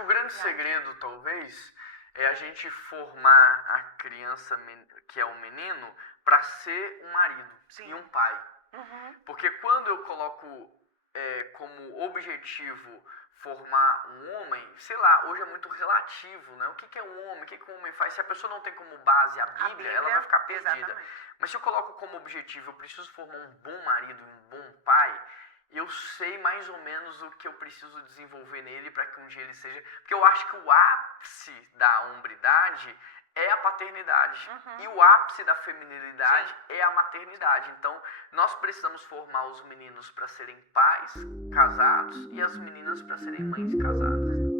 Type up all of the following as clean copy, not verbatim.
que o grande segredo, talvez, é a gente formar a criança, que é um menino, para ser um marido e um pai. Porque quando eu coloco como objetivo formar um homem, sei lá, hoje é muito relativo, né? O que é um homem? O que um homem faz? Se a pessoa não tem como base a Bíblia, ela vai ficar perdida. Exatamente. Mas se eu coloco como objetivo, eu preciso formar um bom marido, um bom pai, eu sei mais ou menos o que eu preciso desenvolver nele para que um dia ele seja... Porque eu acho que o ápice da hombridade é a paternidade. E o ápice da feminilidade é a maternidade. Então, nós precisamos formar os meninos para serem pais casados e as meninas para serem mães casadas.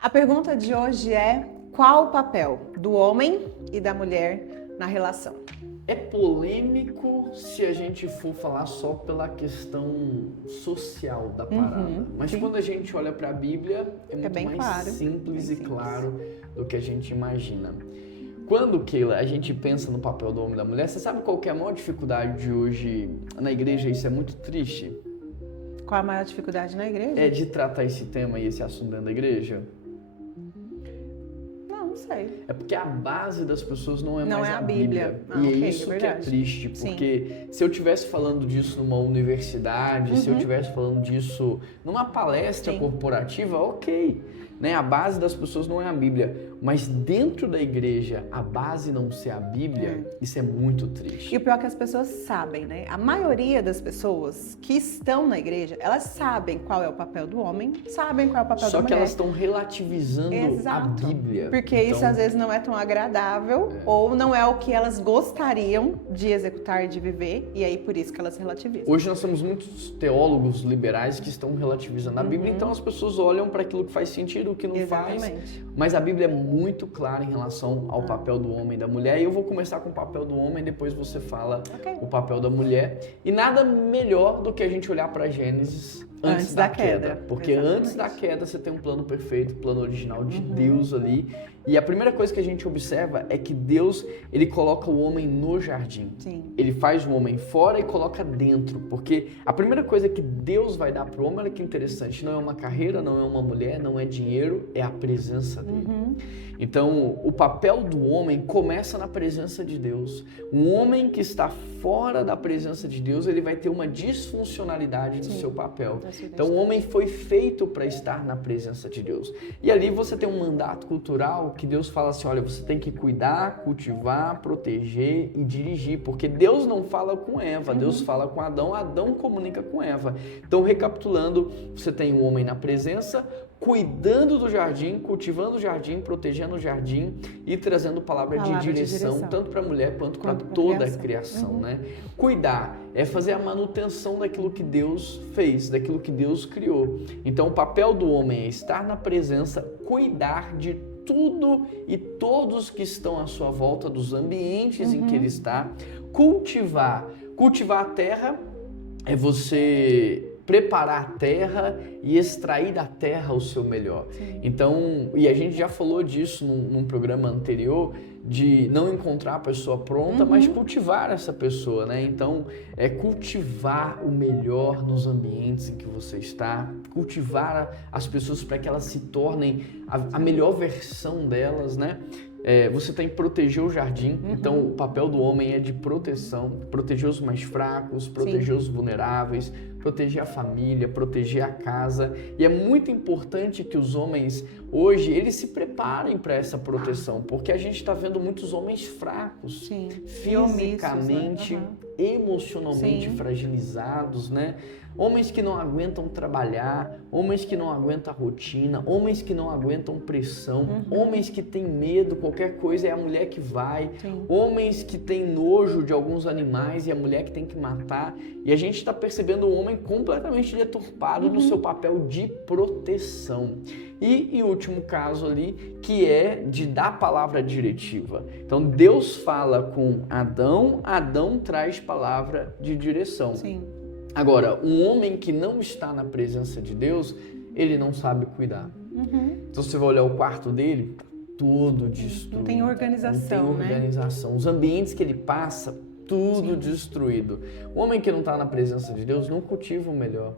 A pergunta de hoje é: qual o papel do homem e da mulher na relação? É polêmico se a gente for falar só pela questão social da parada. Mas quando a gente olha para a Bíblia, é muito bem mais claro, simples e claro do que a gente imagina. Quando, Keila, a gente pensa no papel do homem e da mulher, você sabe qual que é a maior dificuldade de hoje na igreja? Isso é muito triste. Qual a maior dificuldade na igreja? É de tratar esse tema e esse assunto dentro da igreja? Não sei. É porque a base das pessoas não é mais a Bíblia. Ah, e ok, é isso é que é triste, porque se eu estivesse falando disso numa universidade, se eu estivesse falando disso numa palestra corporativa, ok. Né? A base das pessoas não é a Bíblia. Mas dentro da igreja, a base não ser a Bíblia, isso é muito triste. E o pior é que as pessoas sabem, né? A maioria das pessoas que estão na igreja, elas sabem qual é o papel do homem, sabem qual é o papel da mulher. Só que elas estão relativizando a Bíblia. Porque isso às vezes não é tão agradável ou não é o que elas gostariam de executar e de viver, e aí por isso que elas relativizam. Hoje nós temos muitos teólogos liberais que estão relativizando a Bíblia, então as pessoas olham para aquilo que faz sentido, o que não faz. Mas a Bíblia é muito clara em relação ao papel do homem e da mulher. E eu vou começar com o papel do homem, depois você fala o papel da mulher. E nada melhor do que a gente olhar para Gênesis antes da queda. Porque antes da queda você tem um plano perfeito, plano original de Deus ali. E a primeira coisa que a gente observa é que Deus, ele coloca o homem no jardim. Ele faz o homem fora e coloca dentro. Porque a primeira coisa que Deus vai dar para o homem, olha que interessante, não é uma carreira, não é uma mulher, não é dinheiro, é a presença dele. Então, o papel do homem começa na presença de Deus. Um homem que está fora da presença de Deus, ele vai ter uma disfuncionalidade do seu papel. Então, o homem foi feito para estar na presença de Deus. E ali você tem um mandato cultural que Deus fala assim, olha, você tem que cuidar, cultivar, proteger e dirigir, porque Deus não fala com Eva, Deus fala com Adão, Adão comunica com Eva. Então, recapitulando, você tem o homem na presença, cuidando do jardim, cultivando o jardim, protegendo o jardim e trazendo palavra de direção, tanto para a mulher quanto para toda a criação, né? Cuidar é fazer a manutenção daquilo que Deus fez, daquilo que Deus criou. Então, o papel do homem é estar na presença, cuidar de tudo e todos que estão à sua volta, dos ambientes em que ele está, cultivar. Cultivar a terra é você preparar a terra e extrair da terra o seu melhor. Então, e a gente já falou disso num programa anterior, de não encontrar a pessoa pronta, mas cultivar essa pessoa, né? Então, é cultivar o melhor nos ambientes em que você está, cultivar as pessoas para que elas se tornem a melhor versão delas, né? Você tem que proteger o jardim, então o papel do homem é de proteção, proteger os mais fracos, proteger os vulneráveis, proteger a família, proteger a casa. E é muito importante que os homens hoje, eles se preparem para essa proteção, porque a gente está vendo muitos homens fracos, fisicamente, emocionalmente fragilizados, né? Homens que não aguentam trabalhar, homens que não aguentam a rotina, homens que não aguentam pressão, homens que têm medo, qualquer coisa é a mulher que vai, homens que têm nojo de alguns animais e a mulher que tem que matar. E a gente está percebendo um homem completamente deturpado no seu papel de proteção. E último caso ali, que é de dar a palavra diretiva. Então Deus fala com Adão, Adão traz palavra de direção. Agora, um homem que não está na presença de Deus, ele não sabe cuidar. Então você vai olhar o quarto dele, todo destruído. Não tem organização, não tem organização. Os ambientes que ele passa, tudo destruído. O homem que não está na presença de Deus não cultiva o melhor.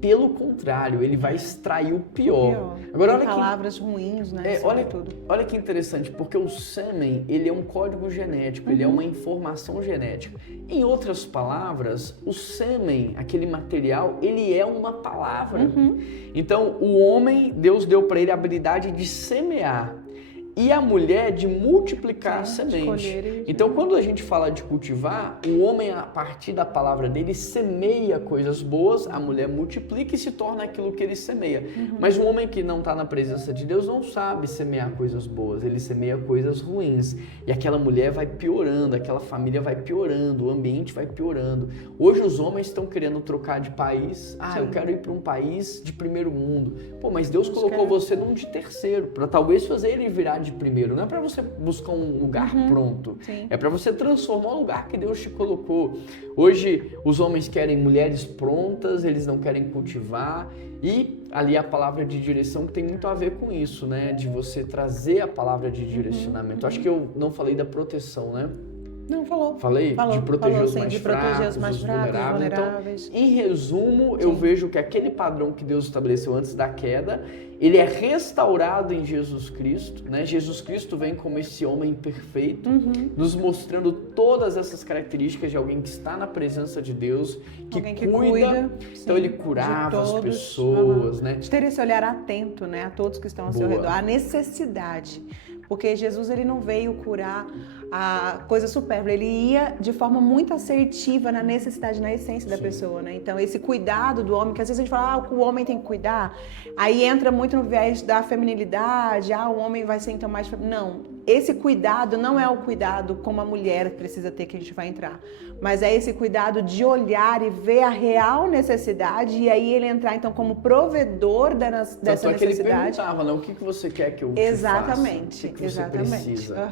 Pelo contrário, ele vai extrair o pior. Agora, olha palavras ruins, né? Olha que interessante, porque o sêmen, ele é um código genético, ele é uma informação genética. Em outras palavras, o sêmen, aquele material, ele é uma palavra. Então, o homem, Deus deu para ele a habilidade de semear. E a mulher de multiplicar a semente. Então, quando a gente fala de cultivar, o homem, a partir da palavra dele, semeia coisas boas, a mulher multiplica e se torna aquilo que ele semeia. Mas o homem que não está na presença de Deus não sabe semear coisas boas, ele semeia coisas ruins. E aquela mulher vai piorando, aquela família vai piorando, o ambiente vai piorando. Hoje os homens estão querendo trocar de país. Eu quero ir para um país de primeiro mundo. Pô, mas Deus colocou você num de terceiro, para talvez fazer ele virar de primeiro, não é para você buscar um lugar pronto, é para você transformar o lugar que Deus te colocou. Hoje os homens querem mulheres prontas, eles não querem cultivar, e ali a palavra de direção que tem muito a ver com isso, né? De você trazer a palavra de direcionamento. Acho que eu não falei da proteção, né? Não, falou. Falei? De proteger os mais fracos, os vulneráveis. Então, em resumo, eu vejo que aquele padrão que Deus estabeleceu antes da queda, ele é restaurado em Jesus Cristo, né? Jesus Cristo vem como esse homem perfeito, nos mostrando todas essas características de alguém que está na presença de Deus, que cuida. Então ele curava as pessoas, né? De ter esse olhar atento, né, a todos que estão ao seu redor, a necessidade. Porque Jesus, ele não veio curar a coisa supérflua, ele ia de forma muito assertiva na necessidade, na essência da pessoa, né? Então, esse cuidado do homem, que às vezes a gente fala, o homem tem que cuidar, aí entra muito no viés da feminilidade, o homem vai ser então mais... Não, esse cuidado não é o cuidado como a mulher precisa ter, que a gente vai entrar, mas é esse cuidado de olhar e ver a real necessidade, e aí ele entrar então como provedor dessa necessidade. Que ele perguntava, né? O que você quer que eu te faça? O que você precisa?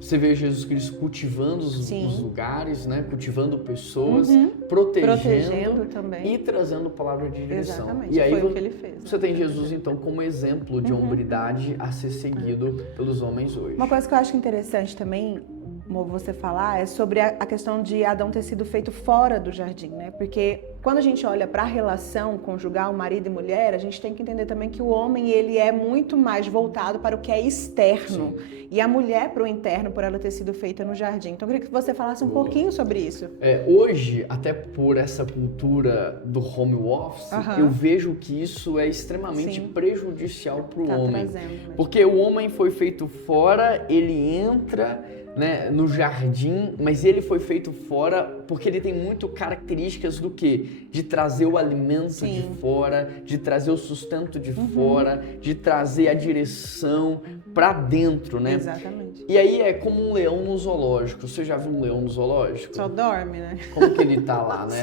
Você vê Jesus Cristo cultivando os lugares, né? Cultivando pessoas, protegendo também, e trazendo palavra de direção. Exatamente, e aí foi o que ele fez. Você tem Jesus, então, como exemplo de hombridade a ser seguido pelos homens hoje. Uma coisa que eu acho interessante também, você falar, é sobre a questão de Adão ter sido feito fora do jardim, né? Porque quando a gente olha para a relação conjugal, marido e mulher, a gente tem que entender também que o homem, ele é muito mais voltado para o que é externo. E a mulher para o interno, por ela ter sido feita no jardim. Então eu queria que você falasse um pouquinho sobre isso. Hoje, até por essa cultura do home office, eu vejo que isso é extremamente prejudicial para o homem. Porque o homem foi feito fora, ele entra, né, no jardim, mas ele foi feito fora porque ele tem muito características do quê? De trazer o alimento de fora, de trazer o sustento de fora, de trazer a direção para dentro, né? Exatamente. E aí é como um leão no zoológico. Você já viu um leão no zoológico? Só dorme, né? Como que ele tá lá, né?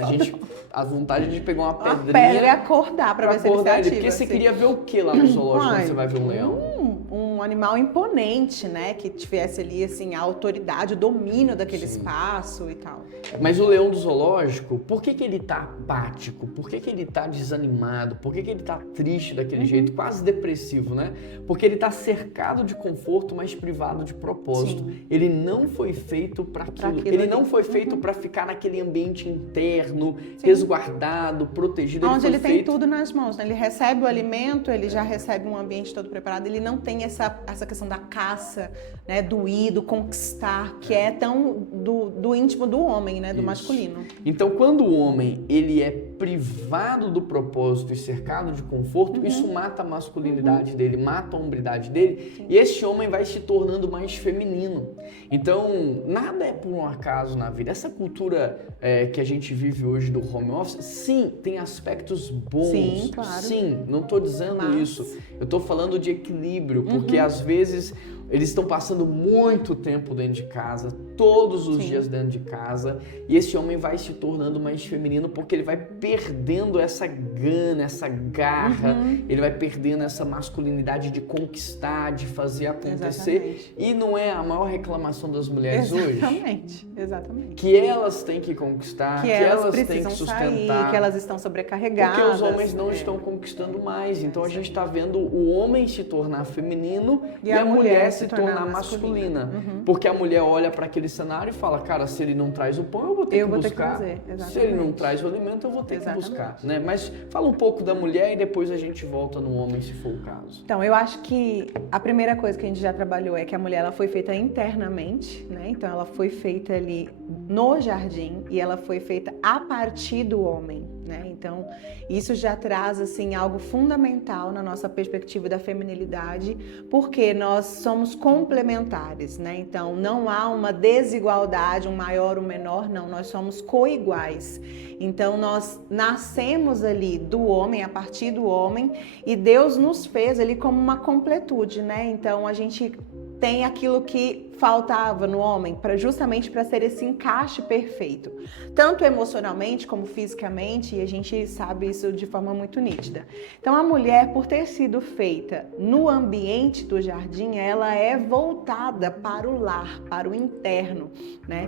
A vontade de pegar uma pedrinha... pedra e acordar para ver se ele se ativa. Porque você queria ver o que lá no zoológico quando você vai ver um leão? Um animal imponente, né? Que tivesse ali, assim, a autoridade, o domínio daquele espaço e tal. Mas o leão do zoológico, por que ele tá apático? Por que ele tá desanimado? Por que ele tá triste daquele jeito, quase depressivo, né? Porque ele tá cercado de conforto, mas privado de propósito. Ele não foi feito para aquilo. Ele não foi feito para ficar naquele ambiente interno, resguardado, protegido. Onde ele tem tudo nas mãos, né? Ele recebe o alimento, ele já recebe um ambiente todo preparado, ele não tem essa questão da caça, né? Do ir, do conquistar, que é tão do íntimo do homem, né? Do masculino. Então, quando o homem ele é privado do propósito e cercado de conforto, isso mata a masculinidade dele, mata a hombridade dele, e esse homem vai se tornando mais feminino. Então, nada é por um acaso na vida. Essa cultura que a gente vive hoje do home office, sim, tem aspectos bons. Sim, claro. Sim, não estou dizendo isso. Eu estou falando de equilíbrio, porque às vezes Eles estão passando muito tempo dentro de casa, todos os dias dentro de casa, e esse homem vai se tornando mais feminino porque ele vai perdendo essa gana, essa garra, ele vai perdendo essa masculinidade de conquistar, de fazer acontecer. E não é a maior reclamação das mulheres hoje? Exatamente. Que elas têm que conquistar, que elas têm que sustentar. Sair, que elas estão sobrecarregadas. Porque os homens não estão conquistando mais. Então a gente está vendo o homem se tornar feminino e a mulher se tornar masculina. Porque a mulher olha para aquele cenário e fala, cara, se ele não traz o pão, eu vou ter que buscar. Se ele não traz o alimento, eu vou ter que buscar. Né? Mas fala um pouco da mulher e depois a gente volta no homem, se for o caso. Então, eu acho que a primeira coisa que a gente já trabalhou é que a mulher ela foi feita internamente, né? Então, ela foi feita ali no jardim e ela foi feita a partir do homem, né? Então, isso já traz, assim, algo fundamental na nossa perspectiva da feminilidade, porque nós somos complementares, né? Então, não há uma desigualdade, um maior ou menor, não. Nós somos coiguais. Então, nós nascemos ali do homem, a partir do homem, e Deus nos fez ali como uma completude, né? Então, a gente tem aquilo que faltava no homem, justamente para ser esse encaixe perfeito, tanto emocionalmente como fisicamente, e a gente sabe isso de forma muito nítida. Então, a mulher, por ter sido feita no ambiente do jardim, ela é voltada para o lar, para o interno, né?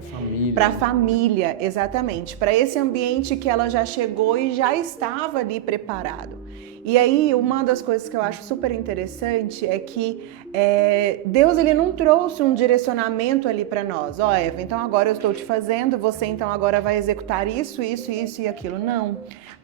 Para a família, exatamente, para esse ambiente que ela já chegou e já estava ali preparado. E aí, uma das coisas que eu acho super interessante é que Deus ele não trouxe um direcionamento ali para nós. Ó, Eva, então agora eu estou te fazendo, você então agora vai executar isso, isso, isso e aquilo. Não.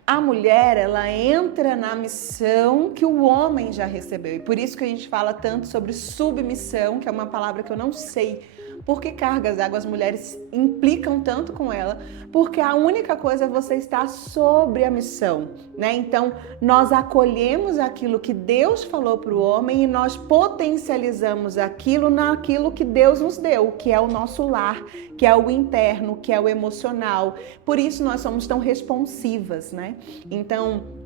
A mulher, ela entra na missão que o homem já recebeu. E por isso que a gente fala tanto sobre submissão, que é uma palavra que eu não sei por que cargas d'água as mulheres implicam tanto com ela, porque a única coisa é você estar sobre a missão, né? Então, nós acolhemos aquilo que Deus falou para o homem e nós potencializamos aquilo naquilo que Deus nos deu, que é o nosso lar, que é o interno, que é o emocional. Por isso nós somos tão responsivas, né? Então,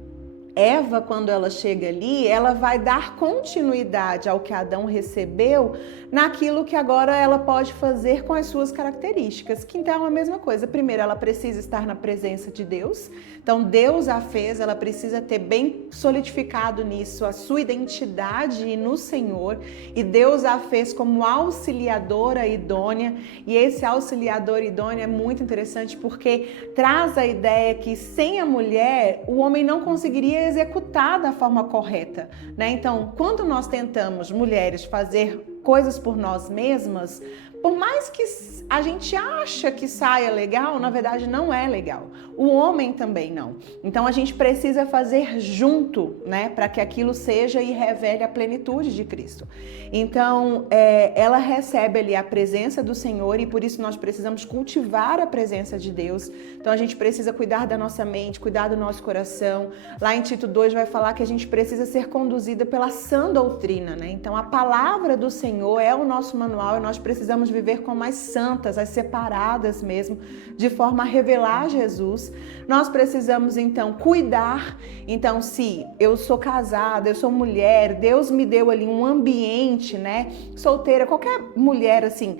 Eva, quando ela chega ali, ela vai dar continuidade ao que Adão recebeu naquilo que agora ela pode fazer com as suas características, que então é a mesma coisa. Primeiro, ela precisa estar na presença de Deus, então Deus a fez, ela precisa ter bem solidificado nisso a sua identidade no Senhor, e Deus a fez como auxiliadora idônea, e esse auxiliador idôneo é muito interessante porque traz a ideia que sem a mulher, o homem não conseguiria executar da forma correta, né? Então, quando nós tentamos, mulheres, fazer coisas por nós mesmas, por mais que a gente acha que saia legal, na verdade não é legal. O homem também não. Então a gente precisa fazer junto, né, para que aquilo seja e revele a plenitude de Cristo. Então ela recebe ali a presença do Senhor e por isso nós precisamos cultivar a presença de Deus. Então a gente precisa cuidar da nossa mente, cuidar do nosso coração. Lá em Tito 2 vai falar que a gente precisa ser conduzida pela sã doutrina, né? Então a palavra do Senhor é o nosso manual e nós precisamos viver como as santas, as separadas mesmo, de forma a revelar Jesus. Nós precisamos então cuidar. Então, se eu sou casada, eu sou mulher, Deus me deu ali um ambiente, né? Solteira, qualquer mulher assim,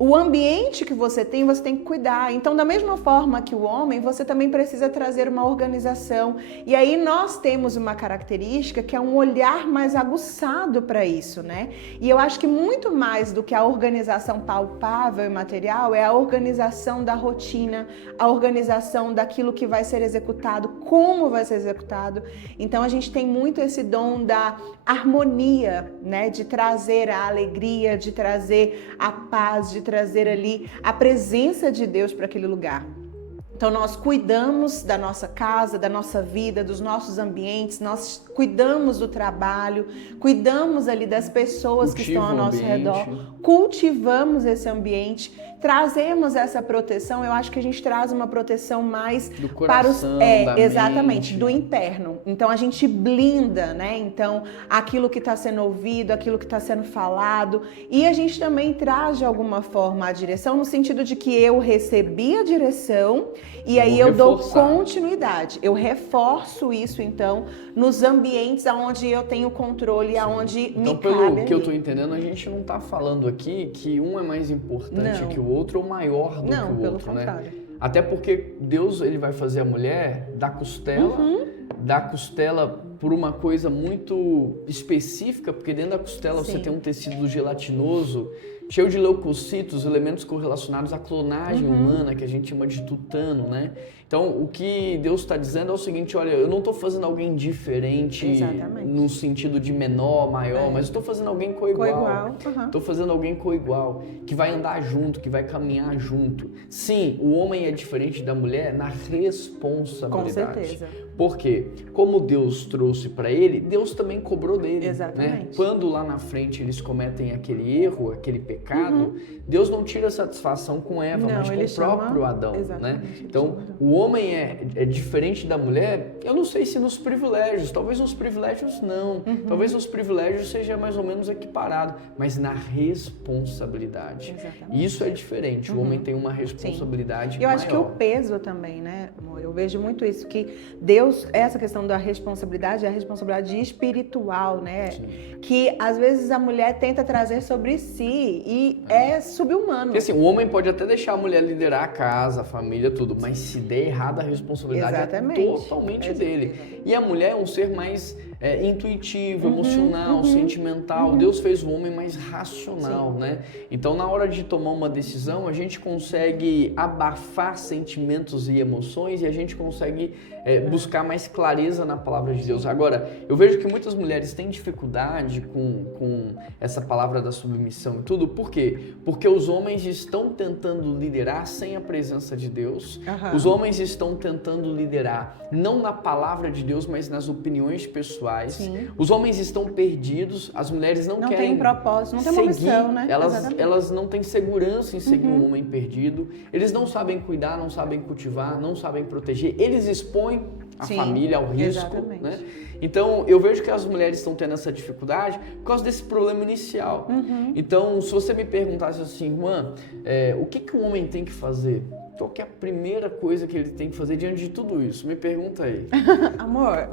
o ambiente que você tem que cuidar. Então, da mesma forma que o homem, você também precisa trazer uma organização. E aí nós temos uma característica que é um olhar mais aguçado para isso, né? E eu acho que muito mais do que a organização palpável e material é a organização da rotina, a organização daquilo que vai ser executado, como vai ser executado. Então, a gente tem muito esse dom da harmonia, né? De trazer a alegria, de trazer a paz, de trazer ali a presença de Deus para aquele lugar. Então nós cuidamos da nossa casa, da nossa vida, dos nossos ambientes, nós cuidamos do trabalho, cuidamos ali das pessoas que estão ao nosso redor, cultivamos esse ambiente trazemos essa proteção, eu acho que a gente traz uma proteção mais do coração, da exatamente, mente. do interno. Então a gente blinda, né? Então aquilo que está sendo ouvido, aquilo que está sendo falado, e a gente também traz de alguma forma a direção no sentido de que eu recebi a direção e aí eu dou continuidade. Eu reforço isso então nos ambientes onde eu tenho controle, aonde me cabe. Então, pelo que eu estou entendendo, a gente não está falando aqui que um é mais importante que o outro ou maior do que o outro, pelo contrário. Né? Até porque Deus, ele vai fazer a mulher da costela por uma coisa muito específica, porque dentro da costela você tem um tecido gelatinoso, cheio de leucocitos, elementos correlacionados à clonagem humana, que a gente chama de tutano, né? Então, o que Deus está dizendo é o seguinte, olha, eu não estou fazendo alguém diferente no sentido de menor, maior, mas estou fazendo alguém coigual. Estou fazendo alguém coigual, que vai andar junto, que vai caminhar junto. Sim, o homem é diferente da mulher na responsabilidade. Com certeza. Porque, como Deus trouxe para ele, Deus também cobrou dele. Exatamente. Né? Quando lá na frente eles cometem aquele erro, aquele pecado, Deus não tira satisfação com Eva, mas com o próprio Adão. Né? Então, o homem é diferente da mulher, eu não sei se nos privilégios, talvez nos privilégios não, talvez nos privilégios seja mais ou menos equiparado, mas na responsabilidade. E isso é diferente, o homem tem uma responsabilidade maior. Eu acho que o peso também, né, amor? Eu vejo muito isso, que Deus, essa questão da responsabilidade é a responsabilidade espiritual, né? Sim. Que às vezes a mulher tenta trazer sobre si e é subhumano. Porque assim, o homem pode até deixar a mulher liderar a casa, a família, tudo, mas se der errado, a responsabilidade é totalmente dele. E a mulher é um ser mais intuitivo, emocional, sentimental. Deus fez o homem mais racional, né? Então, na hora de tomar uma decisão, a gente consegue abafar sentimentos e emoções e a gente consegue buscar mais clareza na palavra de Deus. Agora, eu vejo que muitas mulheres têm dificuldade com essa palavra da submissão e tudo. Por quê? Porque os homens estão tentando liderar sem a presença de Deus. Os homens estão tentando liderar não na palavra de Deus, mas nas opiniões pessoais. Os homens estão perdidos, as mulheres não querem tem propósito, não tem uma missão, né? Elas não têm segurança em seguir um homem perdido, eles não sabem cuidar, não sabem cultivar, não sabem proteger, eles expõem a família ao risco, né? Então, eu vejo que as mulheres estão tendo essa dificuldade por causa desse problema inicial. Então, se você me perguntasse assim, Juan, o que um homem tem que fazer? Qual que é a primeira coisa que ele tem que fazer diante de tudo isso? Me pergunta aí. Amor,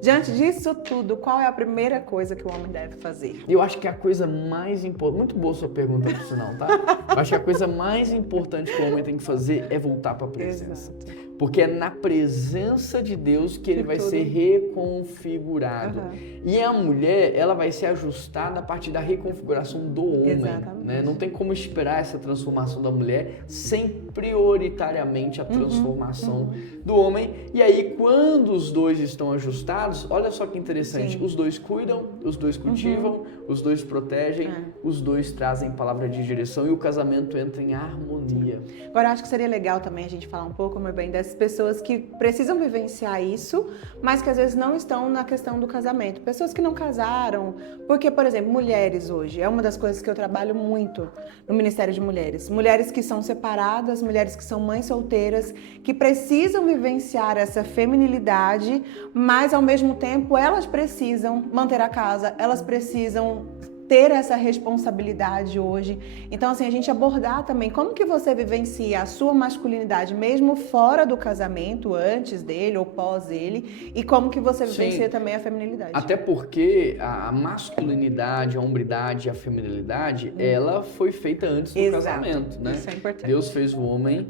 diante disso tudo, qual é a primeira coisa que o homem deve fazer? Eu acho que a coisa mais importante... Muito boa sua pergunta, por sinal, tá? Eu acho que a coisa mais importante que o homem tem que fazer é voltar para a presença. Porque é na presença de Deus que ele vai ser reconfigurado. E a mulher, ela vai ser ajustada a partir da reconfiguração do homem. Né? Não tem como esperar essa transformação da mulher sem prioritariamente a transformação do homem. E aí, quando os dois estão ajustados, olha só que interessante, os dois cuidam, os dois cultivam, os dois protegem, os dois trazem palavra de direção e o casamento entra em harmonia. Agora, acho que seria legal também a gente falar um pouco, meu bem, dessas pessoas que precisam vivenciar isso, mas que às vezes não estão na questão do casamento. Pessoas que não casaram, porque, por exemplo, mulheres hoje, é uma das coisas que eu trabalho muito no Ministério de Mulheres. Mulheres que são separadas, mulheres que são mães solteiras, que precisam vivenciar essa feminilidade, mas ao mesmo tempo elas precisam manter a casa, elas precisam ter essa responsabilidade hoje. Então, assim, a gente abordar também como que você vivencia a sua masculinidade mesmo fora do casamento, antes dele ou pós ele, e como que você vivencia também a feminilidade. Até porque a masculinidade, a hombridade, a feminilidade, ela foi feita antes do casamento, né? Isso é importante. Deus fez o homem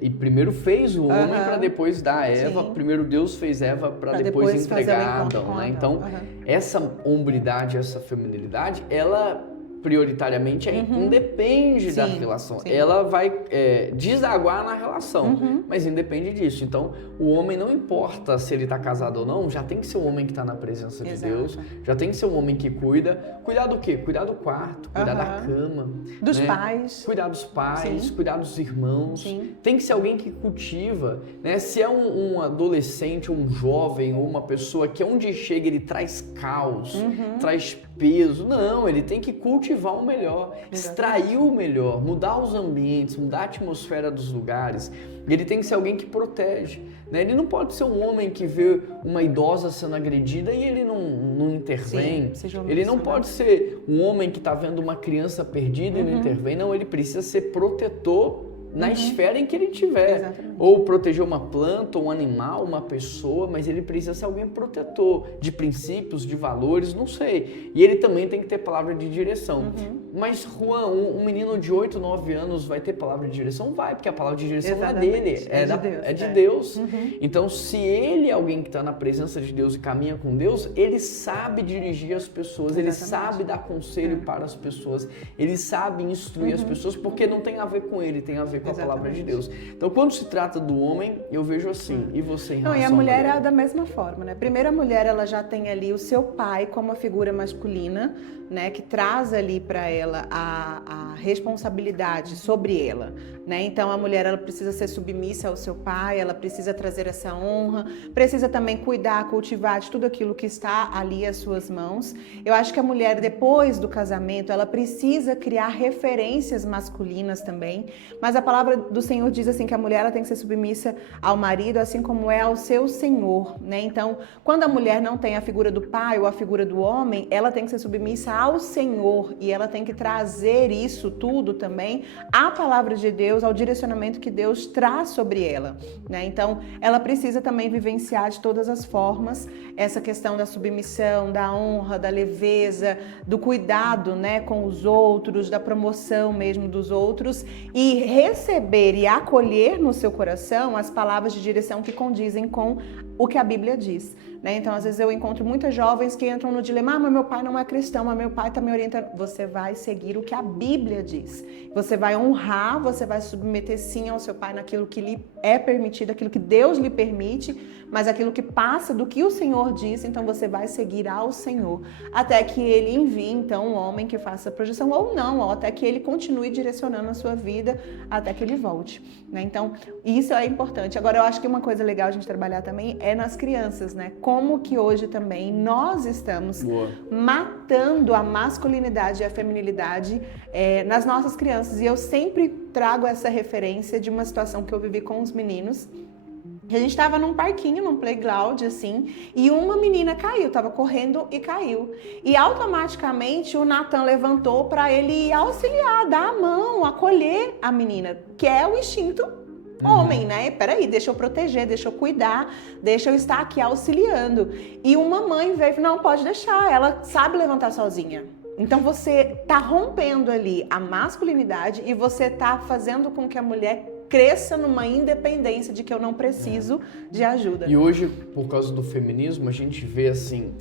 e primeiro fez o homem para depois dar a Eva. Primeiro Deus fez Eva para depois entregar a Adão, né? Então, essa hombridade, essa feminilidade, ela prioritariamente independe da relação. Ela vai desaguar na relação, mas independe disso. Então, o homem, não importa se ele está casado ou não, já tem que ser um homem que está na presença de Deus, já tem que ser um homem que cuida. Cuidar do quê? Cuidar do quarto, cuidar da cama. Dos pais. Cuidar dos pais, cuidar dos irmãos. Tem que ser alguém que cultiva, né? Se é um adolescente, um jovem ou uma pessoa que onde chega ele traz caos, traz peso. Não, ele tem que cultivar o melhor, extrair o melhor, mudar os ambientes, mudar a atmosfera dos lugares. Ele tem que ser alguém que protege, né? Ele não pode ser um homem que vê uma idosa sendo agredida e ele não intervém. Ele não pode ser um homem que está vendo uma criança perdida e não intervém. Não, ele precisa ser protetor na esfera em que ele estiver. Exatamente. Ou proteger uma planta, um animal, uma pessoa, mas ele precisa ser alguém protetor de princípios, de valores, não sei. E ele também tem que ter palavra de direção. Mas, Juan, um menino de 8, 9 anos vai ter palavra de direção? Vai, porque a palavra de direção não é dele, é de Deus. Então, se ele é alguém que está na presença de Deus e caminha com Deus, ele sabe dirigir as pessoas, ele sabe dar conselho para as pessoas, ele sabe instruir as pessoas, porque não tem a ver com ele, tem a ver com a palavra de Deus. Então, quando se trata do homem, eu vejo assim. E você em relação e a mulher é da mesma forma, né? Primeiro, a mulher, ela já tem ali o seu pai como a figura masculina, né? Que traz ali para ela a responsabilidade sobre ela, né? Então, a mulher, ela precisa ser submissa ao seu pai, ela precisa trazer essa honra, precisa também cuidar, cultivar de tudo aquilo que está ali às suas mãos. Eu acho que a mulher, depois do casamento, ela precisa criar referências masculinas também, mas a palavra do Senhor diz assim que a mulher ela tem que ser submissa ao marido, assim como é ao seu senhor, né? Então, quando a mulher não tem a figura do pai ou a figura do homem, ela tem que ser submissa ao Senhor e ela tem que trazer isso tudo também à palavra de Deus, ao direcionamento que Deus traz sobre ela, né? Então, ela precisa também vivenciar de todas as formas essa questão da submissão, da honra, da leveza, do cuidado, né, com os outros, da promoção mesmo dos outros e receber e acolher no seu coração as palavras de direção que condizem com o que a Bíblia diz, né? Então, às vezes eu encontro muitas jovens que entram no dilema, mas meu pai não é cristão, mas meu pai está me orientando. Você vai seguir o que a Bíblia diz. Você vai honrar, você vai submeter sim ao seu pai naquilo que lhe é permitido, aquilo que Deus lhe permite, mas aquilo que passa do que o Senhor diz, então você vai seguir ao Senhor, até que ele envie, então, um homem que faça a projeção, ou não, ou até que ele continue direcionando a sua vida, até que ele volte, né? Então, isso é importante. Agora, eu acho que uma coisa legal a gente trabalhar também é nas crianças, né? Como que hoje também nós estamos matando a masculinidade e a feminilidade nas nossas crianças. E eu sempre trago essa referência de uma situação que eu vivi com os meninos. A gente estava num parquinho, num playground, assim, e uma menina caiu, estava correndo e caiu. E automaticamente o Nathan levantou para ele auxiliar, dar a mão, acolher a menina, que é o instinto homem, né? Peraí, deixa eu proteger, deixa eu cuidar, deixa eu estar aqui auxiliando. E uma mãe veio, não, pode deixar, ela sabe levantar sozinha. Então você tá rompendo ali a masculinidade e você tá fazendo com que a mulher cresça numa independência de que eu não preciso de ajuda. E hoje, por causa do feminismo, a gente vê assim,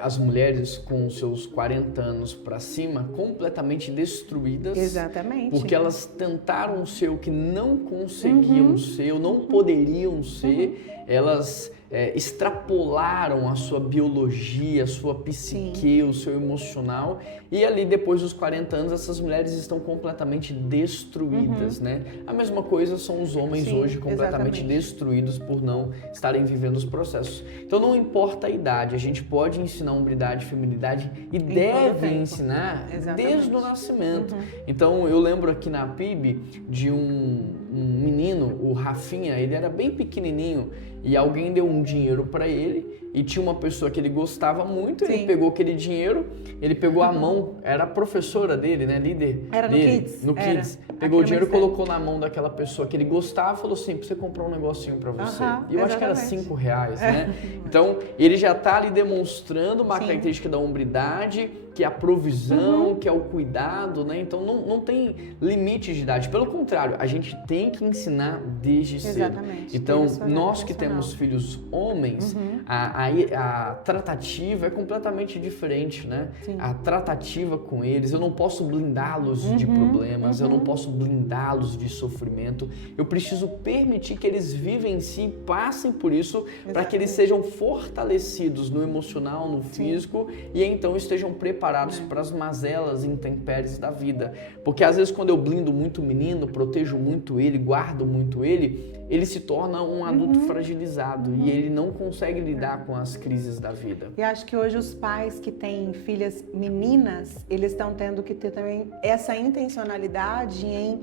as mulheres com seus 40 anos para cima completamente destruídas. Exatamente. Porque elas tentaram ser o que não conseguiam ser, ou não poderiam ser. Elas extrapolaram a sua biologia, a sua psique, o seu emocional. E ali, depois dos 40 anos, essas mulheres estão completamente destruídas, né? A mesma coisa são os homens hoje completamente destruídos por não estarem vivendo os processos. Então, não importa a idade, a gente pode ensinar hombridade e feminilidade e deve ensinar desde o nascimento. Então, eu lembro aqui na PIB de um menino, o Rafinha, ele era bem pequenininho e alguém deu um dinheiro para ele e tinha uma pessoa que ele gostava muito, ele pegou aquele dinheiro, ele pegou a mão, era a professora dele, né, líder era dele, no Kids, pegou o dinheiro e colocou na mão daquela pessoa que ele gostava e falou assim, pra você comprar um negocinho para você. E eu acho que era R$5, né? Então, ele já tá ali demonstrando uma característica da hombridade, que é a provisão, que é o cuidado, né? Então, não tem limite de idade. Pelo contrário, a gente tem que ensinar desde cedo. Então, nós que temos filhos homens, a tratativa é completamente diferente, né? A tratativa com eles, eu não posso blindá-los de problemas, eu não posso blindá-los de sofrimento, eu preciso permitir que eles vivenciem, passem por isso, para que eles sejam fortalecidos no emocional, no físico, e então estejam preparados para as mazelas e intempéries da vida. Porque às vezes quando eu blindo muito o menino, protejo muito ele, guardo muito ele se torna um adulto fragilizado e ele não consegue lidar com as crises da vida. E acho que hoje os pais que têm filhas meninas, eles estão tendo que ter também essa intencionalidade em,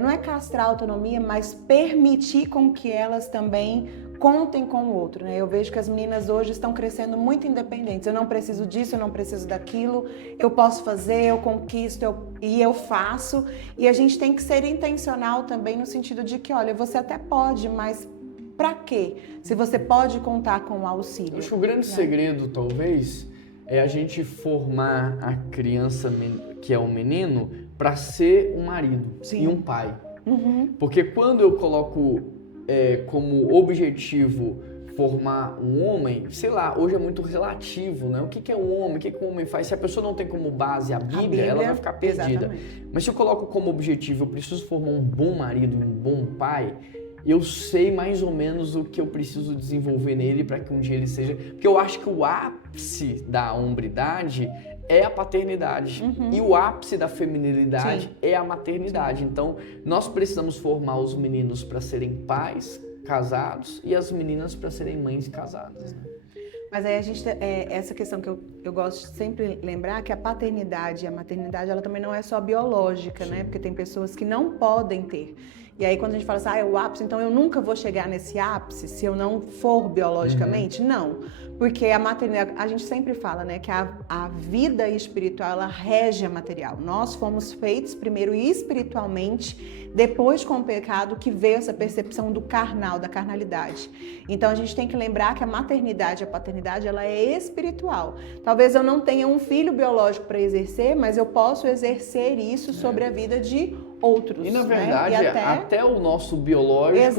não é castrar a autonomia, mas permitir com que elas também contem com o outro, né? Eu vejo que as meninas hoje estão crescendo muito independentes. Eu não preciso disso, eu não preciso daquilo. Eu posso fazer, eu conquisto e eu faço. E a gente tem que ser intencional também no sentido de que, olha, você até pode, mas pra quê? Se você pode contar com o auxílio. Acho que o grande segredo, talvez, é a gente formar a criança que é um menino para ser um marido e um pai. Porque quando eu coloco como objetivo formar um homem, sei lá, hoje é muito relativo, né? O que é um homem? O que um homem faz? Se a pessoa não tem como base a Bíblia, ela vai ficar perdida. Exatamente. Mas se eu coloco como objetivo, eu preciso formar um bom marido e um bom pai, eu sei mais ou menos o que eu preciso desenvolver nele para que um dia ele seja... Porque eu acho que o ápice da hombridade é a paternidade. E o ápice da feminilidade é a maternidade. Então, nós precisamos formar os meninos para serem pais casados e as meninas para serem mães casadas. Né? Mas aí a gente essa questão que eu gosto de sempre lembrar, que a paternidade e a maternidade, ela também não é só biológica, né? Porque tem pessoas que não podem ter. E aí quando a gente fala assim, é o ápice, então eu nunca vou chegar nesse ápice se eu não for biologicamente? Não, porque a maternidade, a gente sempre fala, né, que a vida espiritual, ela rege a material. Nós fomos feitos primeiro espiritualmente, depois com o pecado que veio essa percepção do carnal, da carnalidade. Então a gente tem que lembrar que a maternidade e a paternidade, ela é espiritual. Talvez eu não tenha um filho biológico para exercer, mas eu posso exercer isso sobre a vida de outros. E na verdade, né? até o nosso biológico,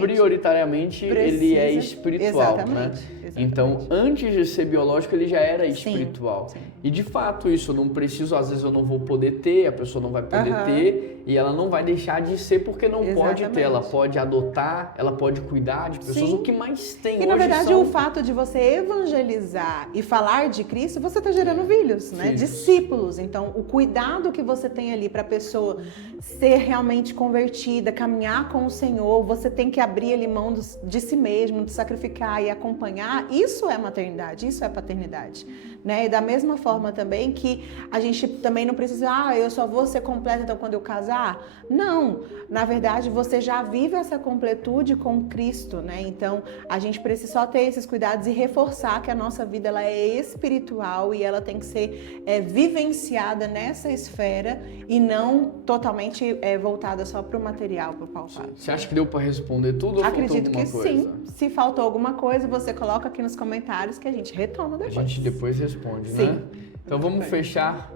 prioritariamente, ele é espiritual. Né? Então, antes de ser biológico, ele já era espiritual. Sim. E de fato, isso eu não preciso, às vezes eu não vou poder ter, a pessoa não vai poder ter, e ela não vai deixar de ser porque não pode ter. Ela pode adotar, ela pode cuidar de pessoas, o que mais tem hoje. E na verdade, o fato de você evangelizar e falar de Cristo, você está gerando filhos, né? Discípulos. Então, o cuidado que você tem ali para a pessoa ser realmente convertida, caminhar com o Senhor, você tem que abrir ali mão de si mesmo, de sacrificar e acompanhar. Isso é maternidade, isso é paternidade, né? E da mesma forma também que a gente também não precisa, eu só vou ser completa então quando eu casar. Não, na verdade você já vive essa completude com Cristo, né? Então a gente precisa só ter esses cuidados e reforçar que a nossa vida ela é espiritual e ela tem que ser vivenciada nessa esfera e não totalmente voltada só para o material, para o palpável. Você acha que deu para responder tudo ou Acredito faltou alguma coisa? Sim. Se faltou alguma coisa, você coloca aqui nos comentários que a gente retoma depois. A gente depois responde, né? Então vamos fechar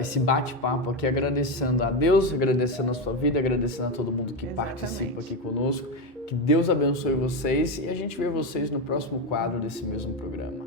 esse bate-papo aqui agradecendo a Deus, agradecendo a sua vida, agradecendo a todo mundo que participa aqui conosco. Que Deus abençoe vocês e a gente vê vocês no próximo quadro desse mesmo programa.